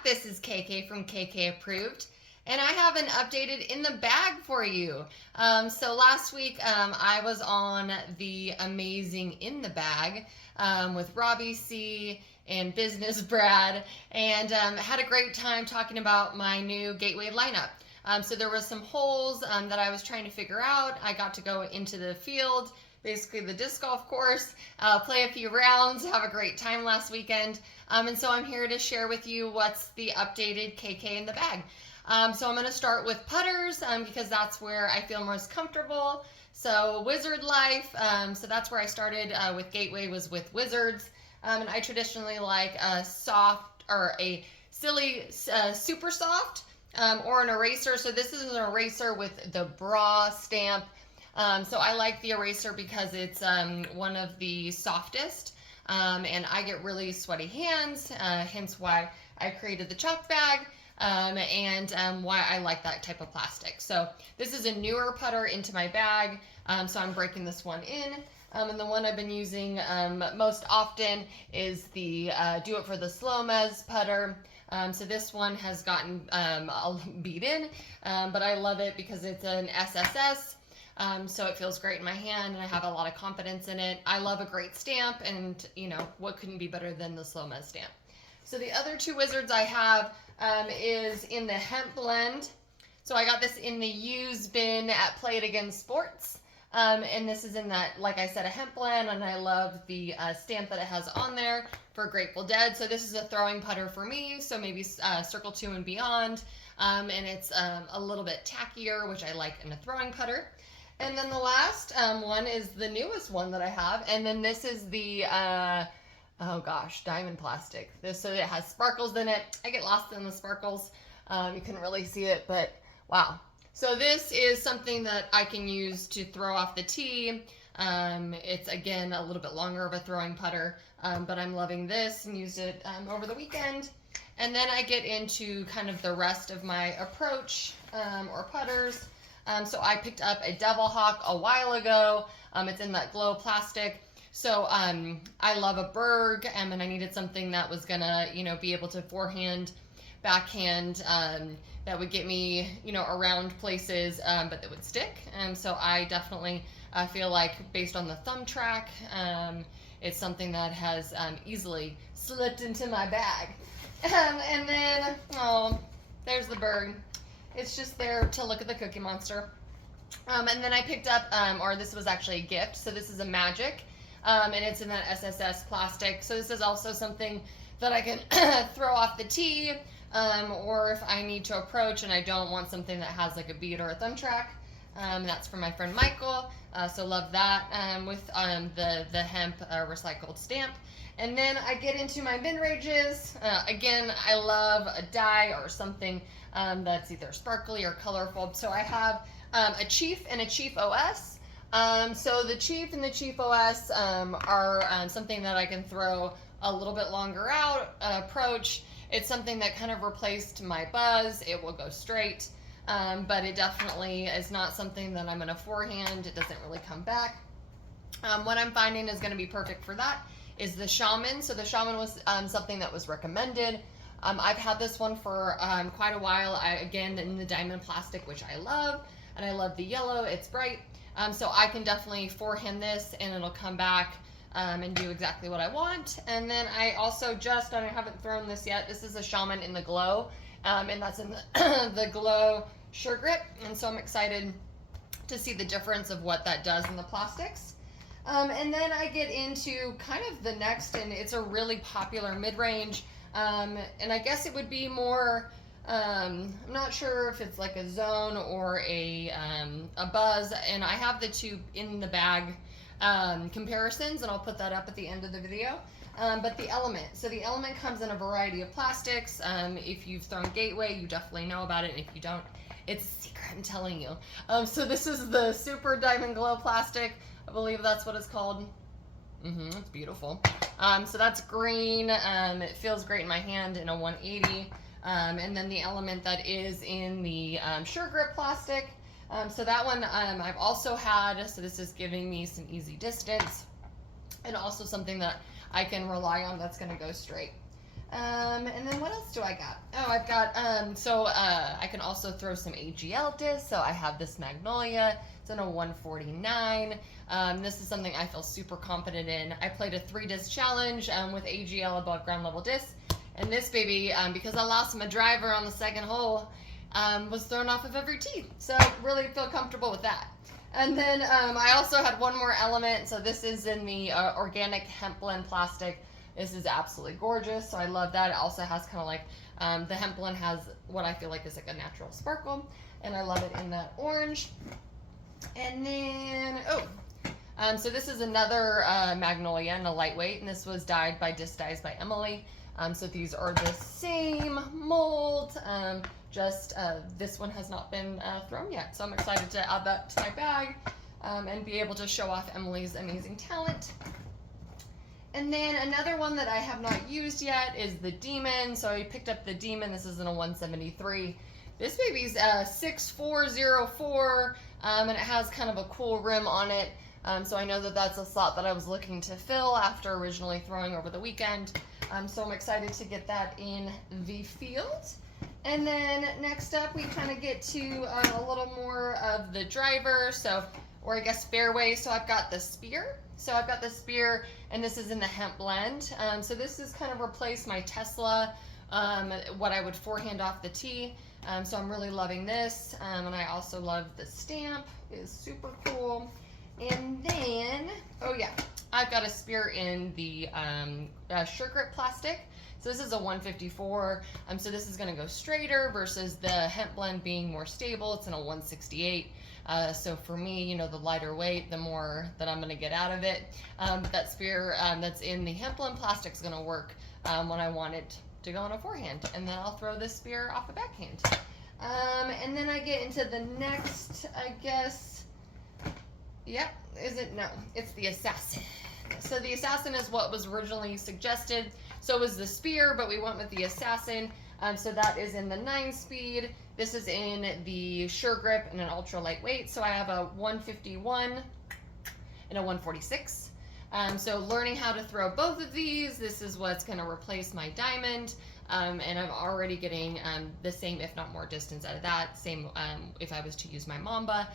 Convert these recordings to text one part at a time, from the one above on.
back. This is KK from KK Approved, and I have an updated in the bag for you. So last week I was on the amazing in the bag with Robbie C and Business Brad, and had a great time talking about my new Gateway lineup. So there was some holes that I was trying to figure out. I got to go into the field, basically the disc golf course, play a few rounds, have a great time last weekend. And so I'm here to share with you what's the updated KK in the bag. So I'm going to start with putters because that's where I feel most comfortable. So Wizard Life, so that's where I started with Gateway, was with Wizards. And I traditionally like a soft or a silly super soft or an eraser. So this is an eraser with the bra stamp. So I like the eraser because it's one of the softest, and I get really sweaty hands, hence why I created the chalk bag, and why I like that type of plastic. So this is a newer putter into my bag, so I'm breaking this one in. And the one I've been using most often is the Do It For The Slow Mez putter. So this one has gotten beat in, but I love it because it's an SSS. So it feels great in my hand and I have a lot of confidence in it. I love a great stamp, and you know, what couldn't be better than the Slow Mez stamp. So the other two Wizards I have is in the hemp blend. So I got this in the used bin at Play It Again Sports. And this is in that, like I said, a hemp blend, and I love the stamp that it has on there for Grateful Dead. So this is a throwing putter for me, so maybe Circle 2 and beyond. And it's a little bit tackier, which I like in a throwing putter. And then the last one is the newest one that I have, and then this is the, oh gosh, diamond plastic. So it has sparkles in it. I get lost in the sparkles. You couldn't really see it, but wow. So this is something that I can use to throw off the tee. It's, again, a little bit longer of a throwing putter, but I'm loving this and used it over the weekend. And then I get into kind of the rest of my approach or putters. So I picked up a Devil Hawk a while ago. It's in that glow plastic. So I love a Berg, and I needed something that was gonna, you know, be able to forehand, backhand, that would get me, you know, around places, but that would stick. And so I definitely feel like, based on the thumb track, it's something that has easily slipped into my bag. And then, oh, there's the Berg. It's just there to look at the Cookie Monster. And then I picked up, or this was actually a gift, so this is a Magic, and it's in that SSS plastic. So this is also something that I can throw off the tee, or if I need to approach and I don't want something that has like a bead or a thumb track. That's from my friend Michael, so love that, with the hemp recycled stamp. And then I get into my min rages. Again, I love a die or something that's either sparkly or colorful. So I have a Chief and a Chief OS. So the Chief and the Chief OS are something that I can throw a little bit longer out approach. It's something that kind of replaced my Buzz. It will go straight, but it definitely is not something that I'm going to forehand. It doesn't really come back. What I'm finding is going to be perfect for that is the Shaman. So the Shaman was something that was recommended. I've had this one for quite a while. Again, in the diamond plastic, which I love, and I love the yellow. It's bright. So I can definitely forehand this, and it'll come back and do exactly what I want. And then I also and I haven't thrown this yet, this is a Shaman in the glow, and that's in the glow Sure Grip. And so I'm excited to see the difference of what that does in the plastics. And then I get into kind of the next, and it's a really popular mid-range, and I guess it would be more, I'm not sure if it's like a zone or a Buzz, and I have the two in the bag comparisons, and I'll put that up at the end of the video. But the Element. So the Element comes in a variety of plastics. If you've thrown Gateway, you definitely know about it, and if you don't, it's a secret, I'm telling you. So this is the Super Diamond Glow plastic. I believe that's what it's called. It's beautiful. So that's green. It feels great in my hand in a 180. And then the Element that is in the Sure Grip plastic. So that one I've also had, so this is giving me some easy distance, and also something that I can rely on that's going to go straight. And then what else do I got? Oh, I've got, I can also throw some AGL discs. So I have this Magnolia. It's in a 149. This is something I feel super confident in. I played a 3-disc challenge with AGL above ground level discs. And this baby, because I lost my driver on the second hole, was thrown off of every tee. So really feel comfortable with that. And then I also had one more element. So this is in the organic hemp blend plastic. This is absolutely gorgeous, so I love that. It also has kind of like, the hemp blend has what I feel like is like a natural sparkle, and I love it in that orange. And then, so this is another Magnolia in a lightweight, and this was dyed by Disc Dyes by Emily. So these are the same mold, just this one has not been thrown yet. So I'm excited to add that to my bag and be able to show off Emily's amazing talent. And then another one that I have not used yet is the Demon. So I picked up the Demon. This is in a 173. This baby's 6404, and it has kind of a cool rim on it. So I know that that's a slot that I was looking to fill after originally throwing over the weekend. So I'm excited to get that in the field. And then next up, we kind of get to a little more of the driver. Or I guess fairway. So I've got the Spear. So I've got the Spear, and this is in the hemp blend. So this is kind of replaced my Tesla, what I would forehand off the tee. So I'm really loving this. And I also love the stamp. It's super cool. And then, I've got a Spear in the Sure Grip plastic. So this is a 154. So this is going to go straighter versus the hemp blend being more stable. It's in a 168. So for me, the lighter weight, the more that I'm going to get out of it. That Spear that's in the hemp blend plastic is going to work when I want it to go on a forehand. And then I'll throw this Spear off the backhand. And then I get into the next, I guess, it's the Assassin. So the Assassin is what was originally suggested. So it was the Spear, but we went with the Assassin. So that is in the 9-speed. This is in the Sure Grip and an ultra lightweight. So I have a 151 and a 146. So learning how to throw both of these, this is what's going to replace my Diamond. And I'm already getting the same, if not more, distance out of that. Same if I was to use my Mamba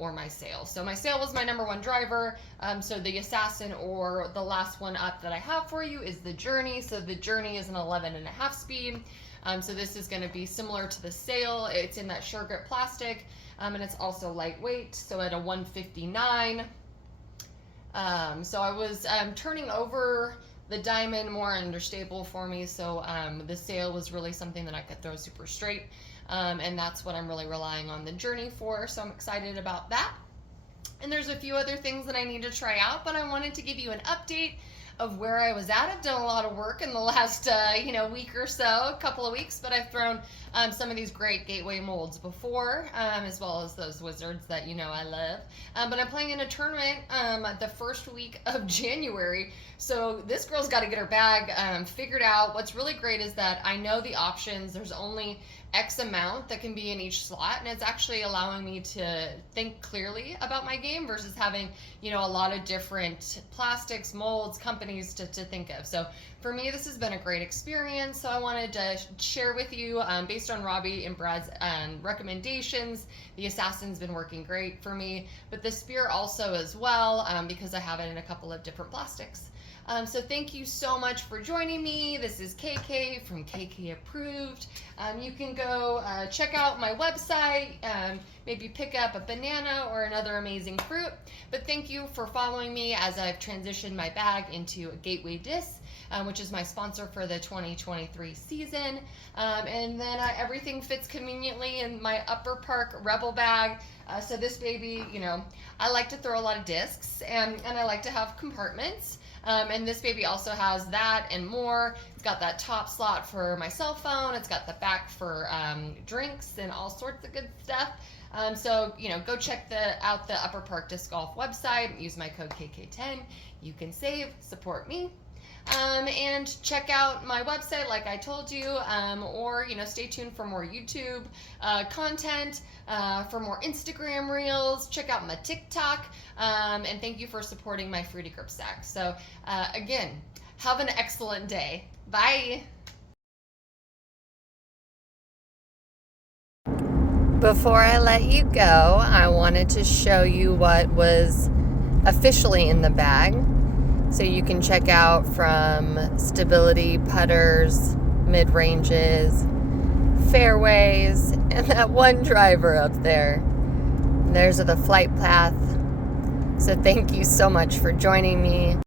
or my Sail. So my Sail was my number one driver. So the Assassin, or the last one up that I have for you, is the Journey. So the Journey is an 11.5 speed. So this is going to be similar to the Sail. It's in that Sure Grip plastic, and it's also lightweight. So at a 159. So I was turning over the Diamond more understable for me, so the Sail was really something that I could throw super straight, and that's what I'm really relying on the Journey for, so I'm excited about that. And there's a few other things that I need to try out, but I wanted to give you an update of where I was at. I've done a lot of work in the last week or so, a couple of weeks, but I've thrown some of these great gateway molds before, as well as those Wizards that I love. But I'm playing in a tournament the first week of January, so this girl's got to get her bag figured out. What's really great is that I know the options. There's only X amount that can be in each slot, and it's actually allowing me to think clearly about my game versus having a lot of different plastics, molds, companies to think of. So for me, this has been a great experience, so I wanted to share with you, based on Robbie and Brad's recommendations. The Assassin's been working great for me, but the Spear also as well, because I have it in a couple of different plastics. So thank you so much for joining me. This is KK from KK Approved. You can go check out my website, maybe pick up a banana or another amazing fruit. But thank you for following me as I've transitioned my bag into a Gateway Disc, which is my sponsor for the 2023 season. And then everything fits conveniently in my Upper Park Rebel bag. So this baby, I like to throw a lot of discs, and I like to have compartments. And this baby also has that and more. It's got that top slot for my cell phone. It's got the back for drinks and all sorts of good stuff. So go check out the Upper Park Disc Golf website. Use my code KK10. You can save, support me. And check out my website like I told you, or stay tuned for more YouTube content, for more Instagram reels. Check out my TikTok, and thank you for supporting my Fruity Grip Sack. So again, have an excellent day. Bye. Before I let you go, I wanted to show you what was officially in the bag. So you can check out from stability, putters, mid-ranges, fairways, and that one driver up there. There's the flight path. So thank you so much for joining me.